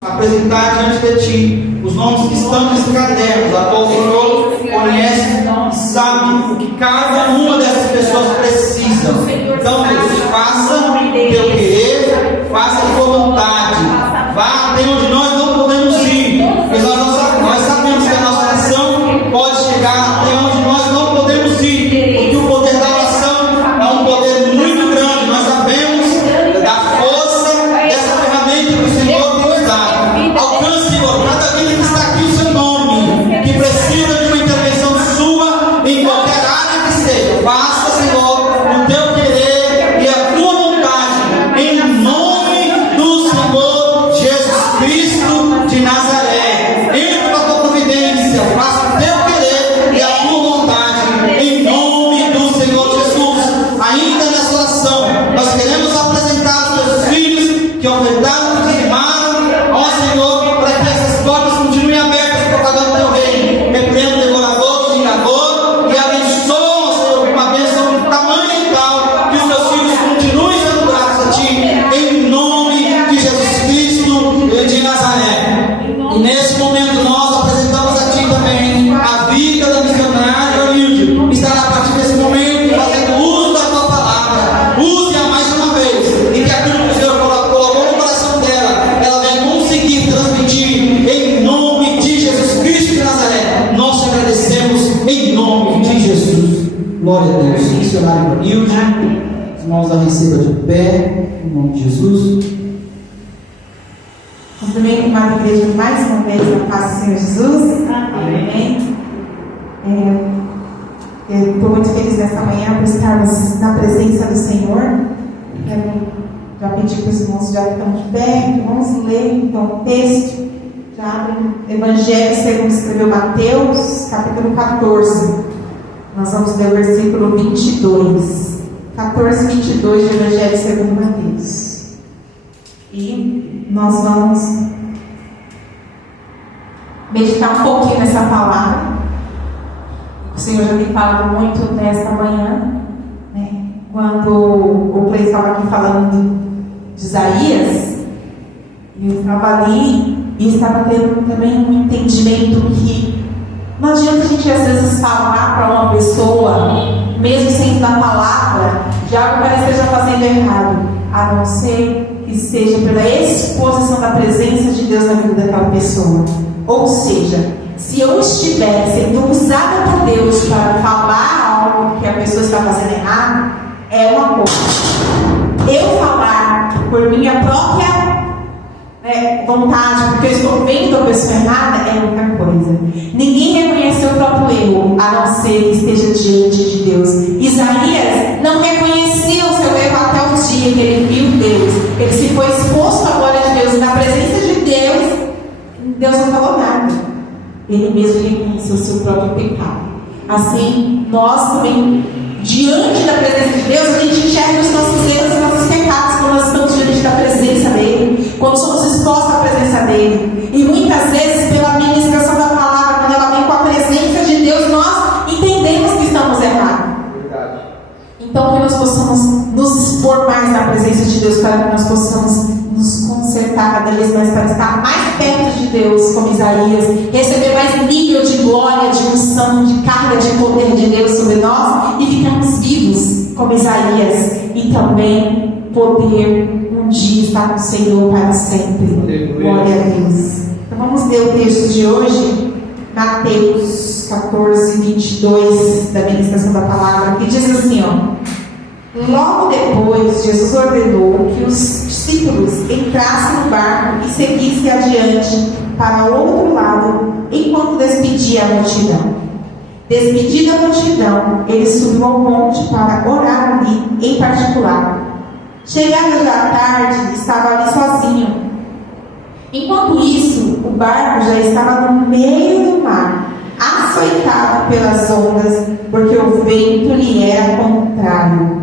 apresentar diante de ti os nomes que estão nesse caderno, a qual o Senhor conhece e sabe o que cada uma dessas pessoas precisa. Então, Deus, faça o teu querer, faça a tua vontade, vá até onde nós não podemos ir, porque nós sabemos que a nossa oração pode chegar até onde nós não podemos ir, porque o poder da oração é um poder muito grande. Nós sabemos da força dessa ferramenta que o Senhor nos dá. Alcance, Senhor, cada vida que está aqui o seu nome, que precisa de uma intervenção sua em qualquer área que seja. Faça, Senhor, o teu querer e a tua vontade, em nome do Senhor Jesus Cristo de Nazaré. Entra na tua providência, faça o teu querer e a tua vontade, em nome do Senhor Jesus. Ainda nessa oração, nós queremos apresentar os teus filhos que ofertaram, que dizimaram, ó Senhor, para que essas portas continuem abertas, propagando o teu reino. Repreenda o devorador, o xingador, e abençoa, Senhor, com uma bênção tamanha e tal, que os teus filhos continuem sendo gratos a ti, em nome de Jesus Cristo de Nazaré. E nesse momento nós apresentamos a ti também a vida da missionária Hilde, que estará a partir desse momento fazendo uso da tua palavra. Use-a mais uma vez, e que aquilo que o Senhor colocou no coração dela, ela venha conseguir transmitir em nome de Jesus Cristo de Nazaré. Nós te agradecemos em nome de Jesus. Glória a Deus. Missionário Hilde, os irmãos da receba de pé, em nome de Jesus. Cumprimento a igreja mais uma vez na paz do Senhor Jesus. Amém. Estou muito feliz nessa manhã por estarmos na presença do Senhor. Quero já pedir para os irmãos já que estão de pé, vamos ler então o texto. Já abre o Evangelho segundo escreveu Mateus, capítulo 14. Nós vamos ler o versículo 22. 14, 22 do Evangelho segundo Mateus. E nós vamos meditar um pouquinho nessa palavra. O Senhor já tem falado muito nesta manhã, né? Quando o Cleiton estava aqui falando de Isaías, eu estava ali e estava tendo também um entendimento que não adianta a gente às vezes falar para uma pessoa, mesmo sendo da palavra, de algo que ela esteja fazendo errado, a não ser que seja pela exposição da presença de Deus na vida daquela pessoa. Ou seja, se eu estiver sendo usada por Deus para falar algo que a pessoa está fazendo errado, é uma coisa. Eu falar por minha própria vontade, porque eu estou vendo a pessoa errada, é outra coisa. Ninguém reconheceu o próprio erro, a não ser que esteja diante de Deus. Isaías não reconheceu o seu erro até o dia que ele viu Deus. Ele se foi exposto à glória de Deus, na presença de Deus. Deus não falou nada. Ele mesmo reconheceu o seu próprio pecado. Assim, nós também, diante da presença de Deus, a gente enxerga os nossos erros e os nossos pecados quando nós estamos diante da presença dEle, quando somos expostos à presença dEle. E muitas vezes, pela ministração da palavra, quando ela vem com a presença de Deus, nós entendemos que estamos errados. Então, que nós possamos nos expor mais na presença de Deus, para que nós possamos nos consertar cada vez mais, para estar mais perto de Deus, como Isaías, receber mais nível de glória, de unção, de carga de poder de Deus sobre nós e ficarmos vivos, como Isaías, e também poder um dia estar com o Senhor para sempre. Glória a Deus. Então vamos ler o texto de hoje, Mateus 14, 22, da ministração da palavra, que diz assim, ó: logo depois, Jesus ordenou que os discípulos entrassem no barco e seguissem adiante para outro lado, enquanto despedia a multidão. Despedida a multidão, ele subiu ao monte para orar ali, em particular. Chegada já à tarde, estava ali sozinho. Enquanto isso, o barco já estava no meio do mar, açoitado pelas ondas, porque o vento lhe era contrário.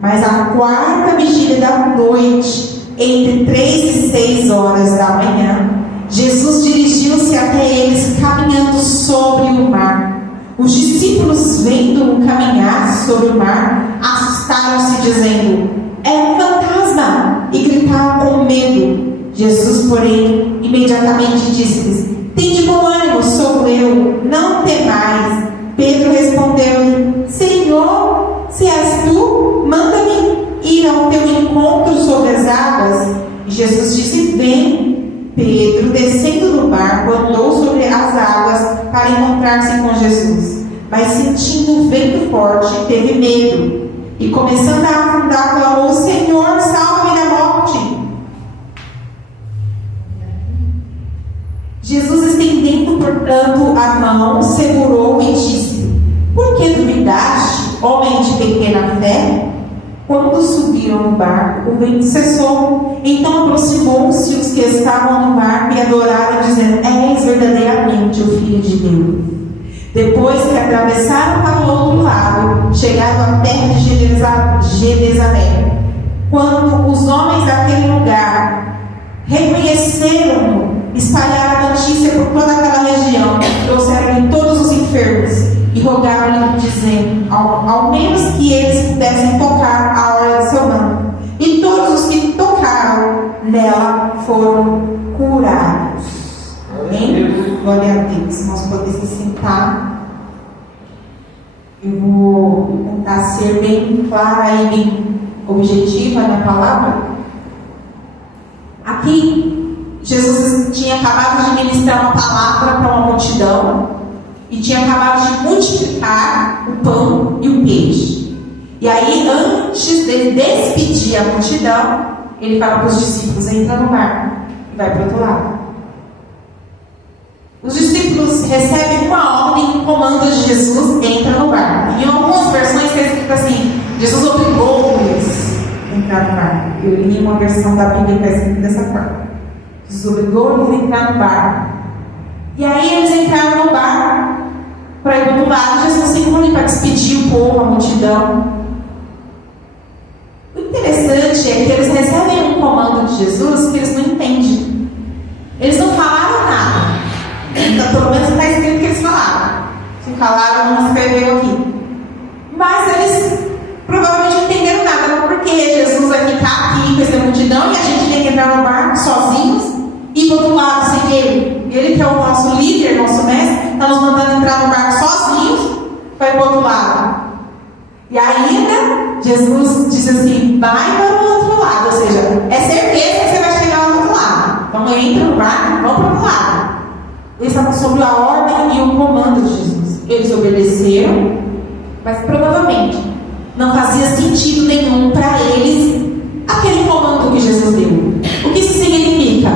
Mas à quarta vigília da noite, entre 3 e 6 horas da manhã, Jesus dirigiu-se até eles caminhando sobre o mar. Os discípulos, vendo-o caminhar sobre o mar, assustaram-se, dizendo: é um fantasma! E gritaram com medo. Jesus, porém, imediatamente disse-lhes: tende bom ânimo, sou eu, não temais. Pedro respondeu-lhe: Senhor, se és tu, manda-me ir ao teu encontro sobre as águas. E Jesus disse: vem. Pedro, descendo do barco, andou sobre as águas para encontrar-se com Jesus. Mas sentindo um vento forte, teve medo. E começando a afundar, clamou: Senhor, salva-me da morte. Jesus, estendendo, portanto, a mão, segurou e disse: por que duvidaste, homem de pequena fé? Quando subiram no barco, o vento cessou. Então aproximou-se os que estavam no barco e adoraram, dizendo: és verdadeiramente o Filho de Deus. Depois que atravessaram para o outro lado, chegaram à terra de Genezaré. Quando os homens daquele lugar reconheceram-no, espalharam a notícia por toda aquela região, trouxeram-lhe todos os enfermos e rogaram-lhe, dizendo: ao menos que eles pudessem tocar a orla de seu manto. E todos os que tocaram nela foram curados. Amém? Glória a Deus. Nós podemos sentar. Eu vou tentar ser bem clara e bem objetiva na palavra. Aqui, Jesus tinha acabado de ministrar uma palavra para uma multidão e tinha acabado de multiplicar o pão e o peixe. E aí, antes de despedir a multidão, ele fala para os discípulos: entra no barco e vai para o outro lado. Os discípulos recebem uma ordem, um comando de Jesus: entra no barco. Em algumas versões está escrito assim: Jesus obrigou-os a entrar no barco. Eu li uma versão da Bíblia que está escrito dessa forma: Jesus obrigou-os a entrar no barco. E aí eles entraram no barco para ir para o outro lado. Jesus se reúne para despedir o povo, a multidão. O interessante é que eles recebem um comando de Jesus que eles não entendem. Eles não falaram nada. Então, pelo menos está escrito que eles falaram. Se falaram, não escreveu aqui. Mas eles provavelmente não entenderam nada. Não, porque Jesus vai ficar aqui com essa multidão e a gente tem que entrar no barco sozinhos e para o outro lado sem ele. Ele que é o nosso líder, nosso mestre, está nos mandando entrar no barco sozinhos para ir para o outro lado. E ainda, Jesus diz assim: vai para o outro lado. Ou seja, é certeza que você vai chegar ao outro lado. Então entra no barco e vão para o outro lado. Eles estavam sob a ordem e o comando de Jesus. Eles obedeceram, mas provavelmente não fazia sentido nenhum para eles aquele comando que Jesus deu. O que isso significa?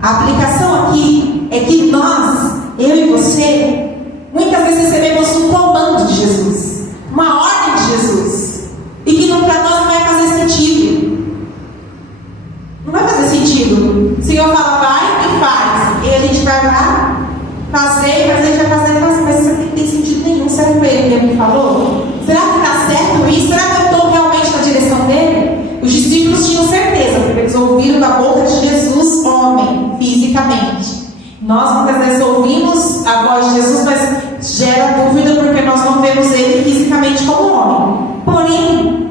A aplicação aqui é que nós, eu e você, muitas vezes recebemos um comando de Jesus, uma ordem de Jesus, e que para nós não vai fazer sentido. Não vai fazer sentido. O Senhor fala: vai e faz. E a gente vai lá fazer, mas a gente vai fazer, mas isso aqui não tem sentido nenhum. Será que foi ele que me falou? Será que está certo isso? Será que eu estou realmente na direção dele? Os discípulos tinham certeza, porque eles ouviram da boca de Jesus, homem, fisicamente. Nós muitas vezes ouvimos a voz de Jesus, mas gera dúvida porque nós não vemos ele fisicamente como homem. Porém,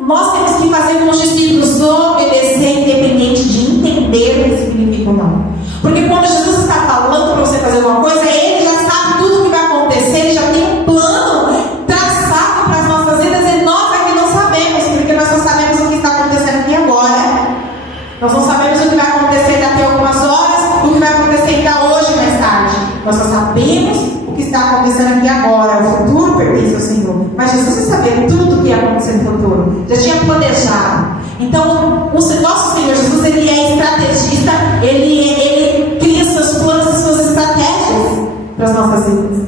nós temos que fazer com os discípulos obedecer, independente de entender o que significa ou não. Porque quando Jesus está falando para você fazer alguma coisa, ele já sabe tudo o que vai acontecer, ele já tem um plano traçado para as nossas vidas e nós aqui não sabemos, porque nós não sabemos o que está acontecendo aqui agora. Nós não sabemos o que vai acontecer daqui a algumas horas, o que vai acontecer ainda hoje mais tarde. Nós só sabemos o que está acontecendo aqui agora. O futuro pertence ao Senhor. Mas Jesus já sabia tudo o que ia acontecer no futuro. Já tinha planejado. Então, o nosso Senhor Jesus, ele é estrategista. Ele cria seus planos e suas estratégias para as nossas vidas.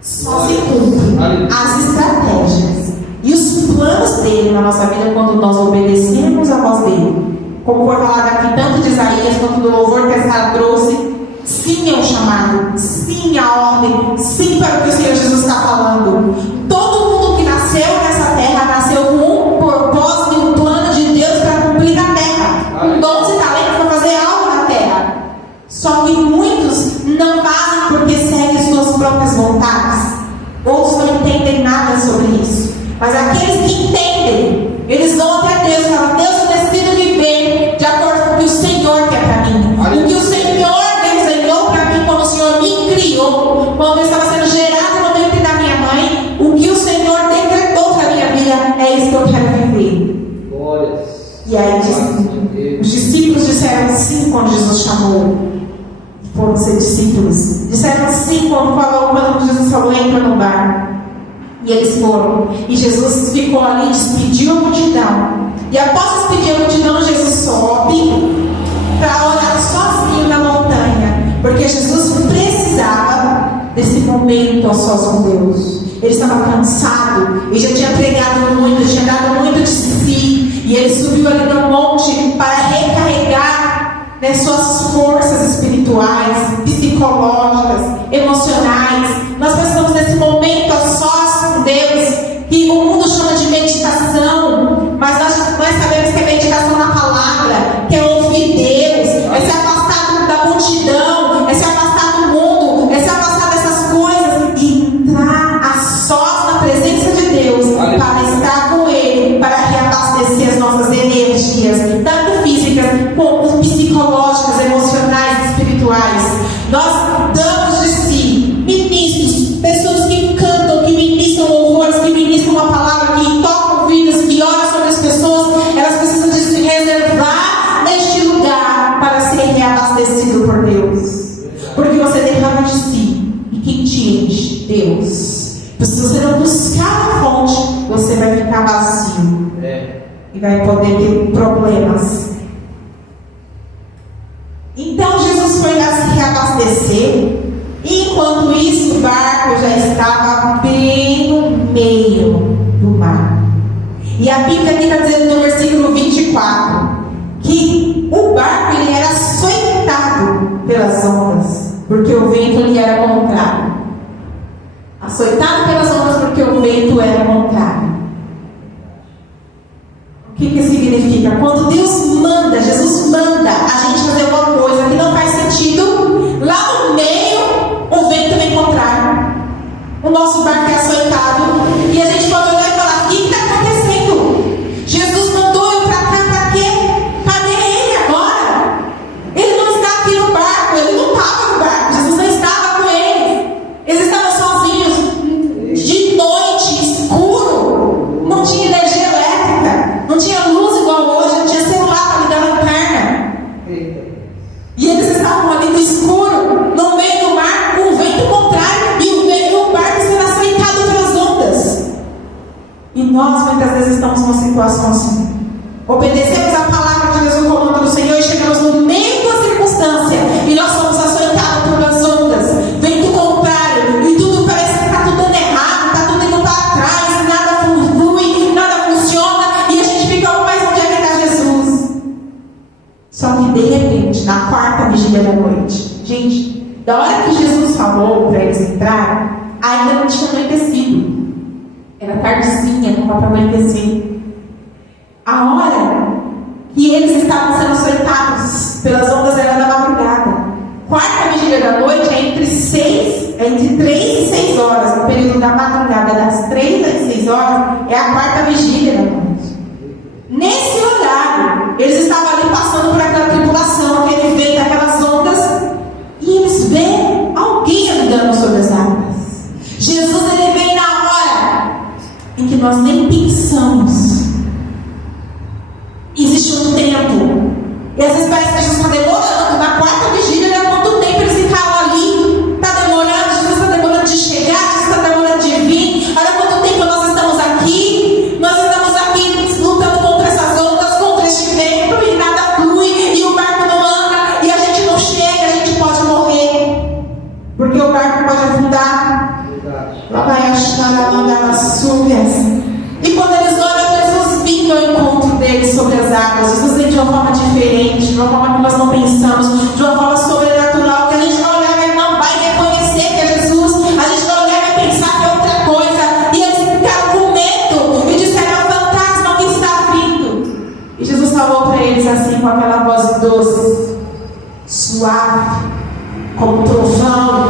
Só se cumprem as estratégias e os planos dele na nossa vida quando nós obedecemos a voz dele. Como foi falado aqui, tanto de Isaías quanto do louvor que a Sara trouxe. Sim é o chamado, sim a ordem, sim para o que o Senhor Jesus está falando. Todo mundo que nasceu nessa terra nasceu com um propósito e um plano de Deus para cumprir na terra. Com dons e talentos para fazer algo na terra. Só que muitos não fazem porque seguem suas próprias vontades. Outros não entendem nada sobre isso. Mas aqueles que entendem, eles vão até Deus e falam: Deus, eu decido viver de acordo com o que o Senhor quer para mim. quando Jesus chamou, foram ser discípulos. Disseram sim quando Jesus falou, entra no barco. E eles foram. E Jesus ficou ali, despediu a multidão. E após despedir a multidão, Jesus sobe para orar sozinho na montanha. Porque Jesus precisava desse momento a sós com Deus. Ele estava cansado, ele já tinha pregado muito, tinha dado muito de si. E ele subiu ali no monte para recarregar, né, suas forças espirituais, psicológicas, emocionais. Nós precisamos desse momento a sós com Deus, que o mundo chama de meditação, mas nós sabemos que é meditação na palavra, que é ouvir Deus, é se afastar da multidão, é se afastar do mundo, é se afastar dessas coisas e entrar a sós na presença de Deus, para estar com Ele, para reabastecer as nossas energias, tanto físicas como psicológicas, emocionais, espirituais. Nós damos de si ministros, pessoas que cantam, que ministram louvores, que ministram a palavra, que tocam vidas, que oram sobre as pessoas. Elas precisam de se reservar neste lugar para ser reabastecido por Deus, porque você derrama de si, e quem te enche? Deus. Se você não buscar a fonte, você vai ficar vazio e vai poder ter problemas. Então Jesus foi lá se reabastecer. E enquanto isso, o barco já estava bem no meio do mar. E a Bíblia aqui está dizendo no versículo 24 que o barco ele era açoitado pelas ondas, porque o vento lhe era contrário. Açoitado pelas ondas porque o vento era contrário. O que significa? Quando Deus manda, Jesus manda a gente fazer uma coisa que não faz sentido, lá no meio o vento vem contrário. O nosso barco é açoitado e a gente pode olhar e falar: o que está acontecendo? Jesus mandou eu para cá, para quê? Cadê ele agora? Ele não está aqui no barco, ele não estava no barco, Jesus não estava com eles. Eles estavam sozinhos, de noite, escuro, não tinha energia elétrica, não tinha luz igual hoje, não tinha celular para ligar na lanterna. E eles estavam ali no escuro, no meio do mar, com o vento contrário e o barco sendo açoitado pelas ondas. E nós muitas vezes estamos numa situação assim. Obedecemos a palavra de Deus, o comando do Senhor, e chegamos no meio da circunstância e nós somos açoitados pelas ondas, vento contrário, e tudo parece que está tudo dando errado, está tudo indo para trás, nada flui, nada funciona, e a gente fica: mas onde é que está Jesus? Só que de repente, na quarta vigília da noite, gente, da hora que Jesus falou para eles entrarem, ainda não tinha anoitecido. Era tardezinha, não para anoitecer. A hora que eles estavam sendo açoitados pelas ondas era da madrugada. Quarta vigília da noite é entre 3 e 6 horas, no período da madrugada, das 3 às 6 horas, é a quarta vigília da noite. Nesse horário, eles estavam ali passando por aquela tribulação, aquele vento, aquelas ondas, e eles veem alguém andando sobre as águas. Jesus, ele vem na hora em que nós nem pensamos. Existe um tempo, e às vezes parece que Jesus está demorando. Na quarta vigília, há quanto tempo eles ficaram ali? Está demorando, Jesus está demorando de chegar, Jesus está demorando de vir. Olha quanto tempo nós estamos aqui. Nós estamos aqui lutando contra essas ondas, contra este vento, e nada flui, e o barco não anda, e a gente não chega, a gente pode morrer, porque o barco pode afundar. Lá vai a nas súvias. E quando eles olham, Jesus vindo ao encontro deles sobre as águas. Jesus vem de uma forma diferente, de uma forma que nós não pensamos, de uma forma sobrenatural, que a gente vai olhar e não vai reconhecer que é Jesus. A gente vai olhar e vai pensar que é outra coisa. E eles ficaram com medo e disseram: é o fantasma que está vindo. E Jesus falou para eles assim, com aquela voz doce, suave, como um trovão,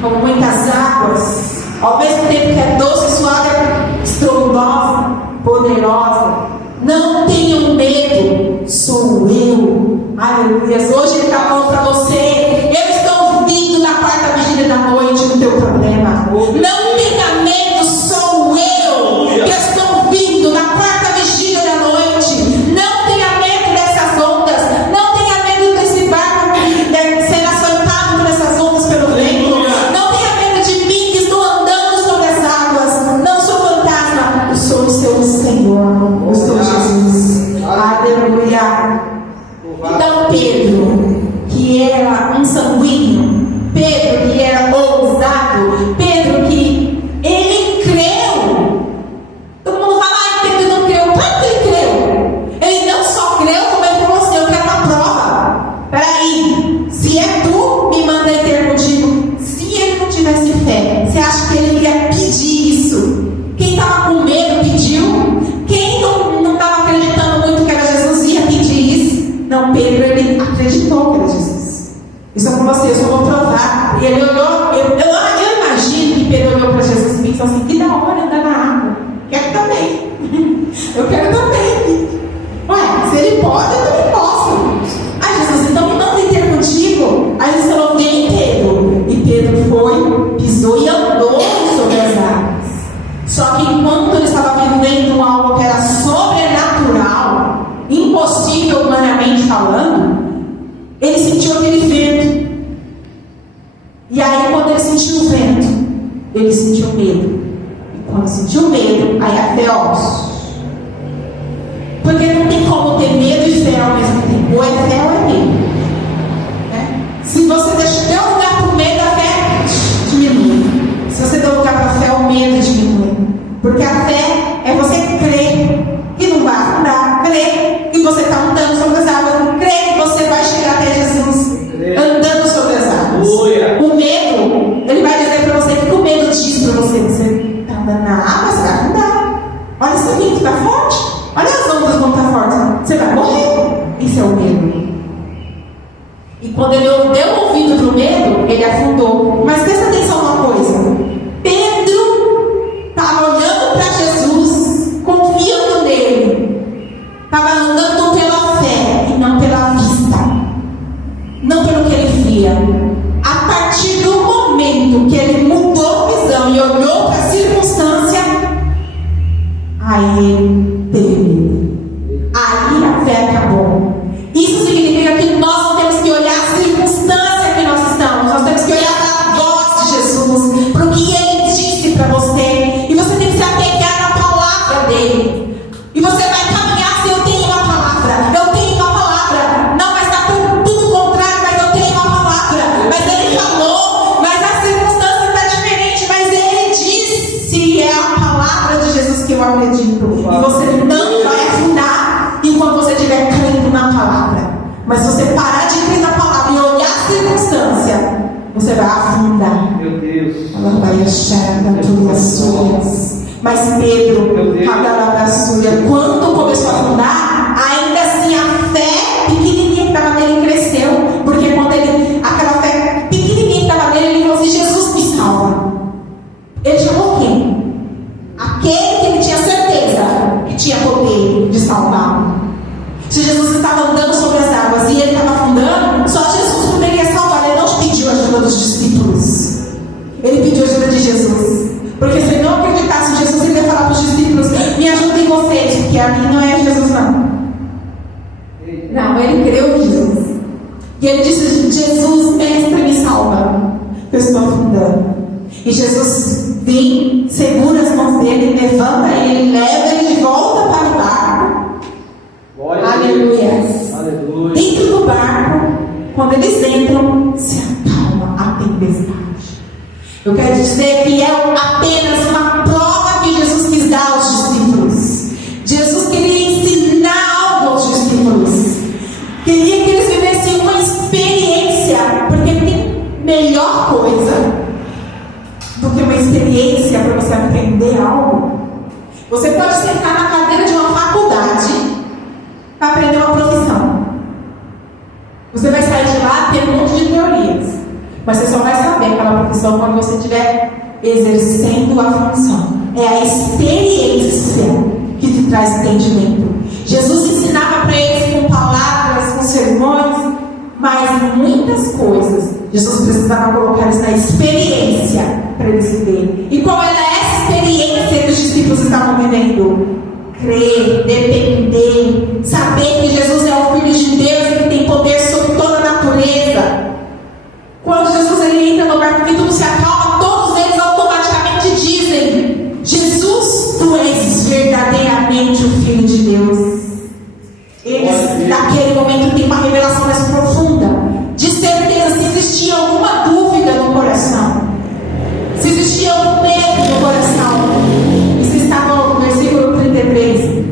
como muitas águas. Ao mesmo tempo que é doce, suave, é estrondosa, poderosa. Não tenham medo, sou eu. Aleluia. Hoje ele está falando para você: eu estou vindo na quarta vigília da noite no teu problema. Não tenha medo, sou eu que estou vindo na quarta vigília da noite. Não tenha medo dessas ondas, não tenha medo desse barco. Estou com vocês, eu vou provar. E ele olhou, eu imagino que Pedro olhou para Jesus e pensou assim: que da hora andar na água. Quero também. Eu quero também. Ué, se ele pode, eu também posso. Ai, Jesus, então me manda ir ter contigo. Aí Jesus falou: vem, Pedro. E Pedro foi, pisou e andou sobre as águas. Só que enquanto ele estava vivendo algo que era sobrenatural, impossível humanamente falando, ele sentiu aquele vento. E aí, quando ele sentiu o vento, ele sentiu medo. E quando sentiu medo, aí a fé, ó. Porque não tem como ter medo e fé ao mesmo tempo. Ou é fé ou é medo. Né? Se você der lugar para o medo, a fé diminui. Se você der lugar para a fé, o medo diminui. Porque a fé é você crer que não vai afundar, crer que você está andando sobre as águas, crer que você vai chegar até Jesus andando sobre as águas. O medo, ele vai dizer para você que o medo diz para você: você está andando na água, você vai afundar. Olha esse vento, está forte. Olha as ondas vão estar fortes. Você vai morrer. Isso é o medo. E quando ele deu ouvido para o medo, ele afundou. Mas presta atenção numa coisa: Pedro estava olhando para Jesus, confiando nele, estava andando pela fé e não pela vista, não pelo que ele via. A partir do momento que ele mudou a visão e olhou para a circunstância, aí ele teve medo. Aí a fé acabou. Isso significa que nós não temos que olhar a circunstância que nós estamos, nós temos que olhar para a voz de Jesus, para o que ele disse para você, e você tem que se apegar na palavra dele. E você vai caminhar se eu tenho uma palavra, eu tenho uma palavra. Não, mas está tudo contrário, mas eu tenho uma palavra. Mas ele falou, mas a circunstância está diferente, mas ele disse, é a palavra de Jesus que eu acredito. E você não vai afundar enquanto você estiver crendo na palavra. Mas se você parar de crer na palavra e olhar a circunstância, você vai afundar. Meu Deus. Ela vai achar da tua suas. Mas Pedro, quando começou a afundar, ainda assim a fé pequenininha que estava nele cresceu. Porque quando aquela fé pequenininha que estava nele, ele falou assim: Jesus me salva. Ele chamou quem? Aquele que ele tinha certeza que tinha poder de salvá-lo. Se Jesus estava andando sobre as águas e ele estava afundando, só Jesus poderia salvar. Ele não pediu ajuda dos discípulos, ele pediu ajuda de Jesus. Porque se ele não acreditasse em Jesus, ele ia falar para os discípulos: me ajudem vocês, porque a mim não é Jesus não. Não, ele creu em Jesus. E ele disse: Jesus, mestre, me salva, eu estou afundando. E Jesus vem, segura as mãos dele, levanta ele, leva ele de volta para o barco. Aleluia. Aleluia. Dentro do barco, quando eles entram, se acalma a tempestade. Eu quero dizer que é apenas uma prova que Jesus quis dar aos discípulos. Jesus queria ensinar algo aos discípulos. Queria que eles vivessem uma experiência. Porque tem melhor coisa do que uma experiência para você aprender algo. Você pode sentar na cadeira de uma faculdade para aprender uma profissão. Você vai sair de lá tendo um monte de teorias, mas você só vai saber aquela profissão quando você estiver exercendo a função. É a experiência que te traz entendimento. Jesus ensinava para eles com palavras, com sermões, mas muitas coisas Jesus precisava colocar isso na experiência para eles viverem. E qual era essa experiência que os discípulos estavam vivendo? Crer, depender, saber que Jesus é o Filho de Deus e que tem poder sobre toda a natureza. Quando Jesus ele entra no barco e tudo se acalma, todos eles automaticamente dizem: Jesus, tu és verdadeiramente o Filho de Deus. Eles, naquele momento, têm uma revelação mais profunda, de certeza, se existia alguma dúvida no coração, se existia algum medo no coração. Isso está no versículo 33,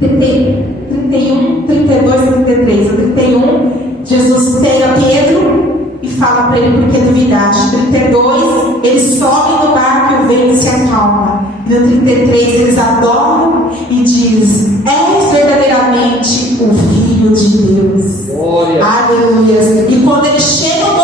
31, 32 e 33. No 31, Jesus pega Pedro e fala para ele: por que duvidaste? No 32, eles sobem no barco e o vento se acalma. E no 33, eles adoram e dizem: és verdadeiramente o Filho de Deus. Glória. Aleluia. E quando eles chegam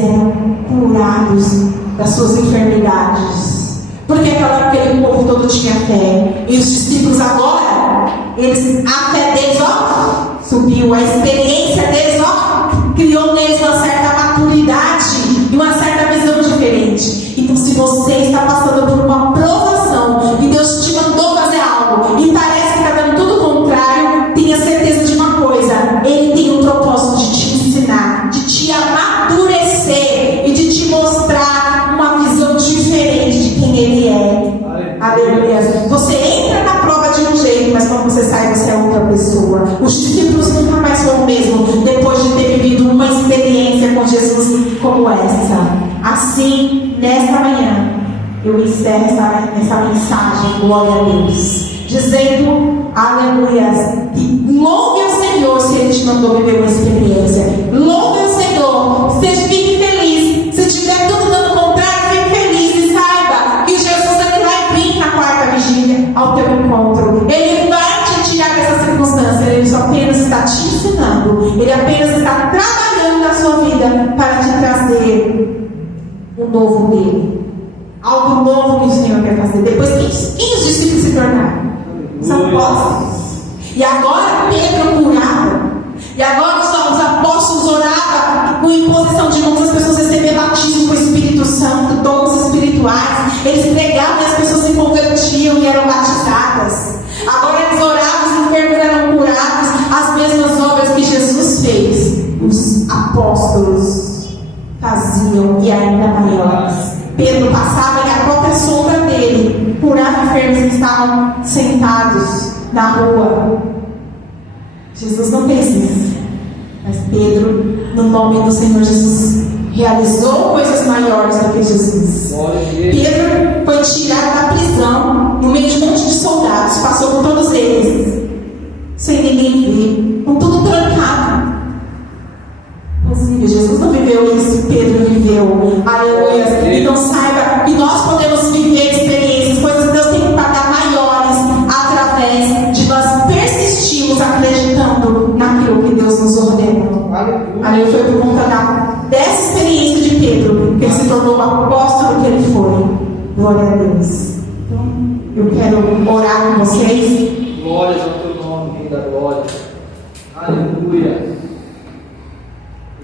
eram curados das suas enfermidades. Porque aquele povo todo tinha fé. E os discípulos agora, a fé deles, subiu. A experiência deles, criou neles uma certa maturidade e uma certa visão diferente. Então, se você está passando por uma provação e Deus te mandou fazer algo e parece que está dando tudo o contrário, tenha certeza de uma coisa: Ele tem um propósito de te ensinar, de te amadurecer e de te mostrar uma visão diferente de quem Ele é. Aleluia. Você entra na prova de um jeito, mas quando você sai, você é outra pessoa. Os discípulos nunca mais foram o mesmo depois de ter vivido uma experiência com Jesus como essa. Assim, nesta manhã, eu encerro essa mensagem, glória a Deus, dizendo, aleluia, que louve ao Senhor se Ele te mandou viver uma experiência. Louve ao Senhor, seja, fique feliz. Se tiver tudo dando contrário, fique feliz e saiba que Jesus ele vai vir na quarta vigília ao teu encontro. Ele vai te tirar dessa circunstância. Ele só apenas está te ensinando. Ele apenas está trabalhando na sua vida para te trazer o novo dele. Algo novo que o Senhor quer fazer. Depois, quem os discípulos se tornaram? Os apóstolos. E agora Pedro curava. E agora os apóstolos oravam com imposição de mãos, as pessoas recebiam batismo com o Espírito Santo, dons espirituais. Eles pregavam e as pessoas se convertiam e eram batizadas. Agora eles oravam, os enfermos eram curados. As mesmas obras que Jesus fez, os apóstolos faziam e ainda maiores. Pedro passava e a própria sombra dele curava enfermos que estavam sentados na rua. Jesus não fez isso, mas Pedro, no nome do Senhor Jesus, realizou coisas maiores do que Jesus. Pedro foi tirado da prisão no meio de um monte de soldados, passou por todos eles, sem ninguém ver, com tudo trancado. Inclusive, Jesus não viveu isso, Pedro viveu. Aleluia. Então saiba que nós podemos viver experiências, coisas que Deus tem que pagar maiores, através de nós persistirmos acreditando naquilo que Deus nos ordenou. Aleluia. Foi por conta dessa experiência de Pedro que ele se tornou o apóstolo que ele foi. Glória a Deus. Então, eu quero orar com vocês. Glórias ao teu nome, Rei da glória. Aleluia.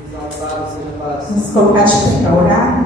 Exaltado seja para Vamos colocar de pé para orar.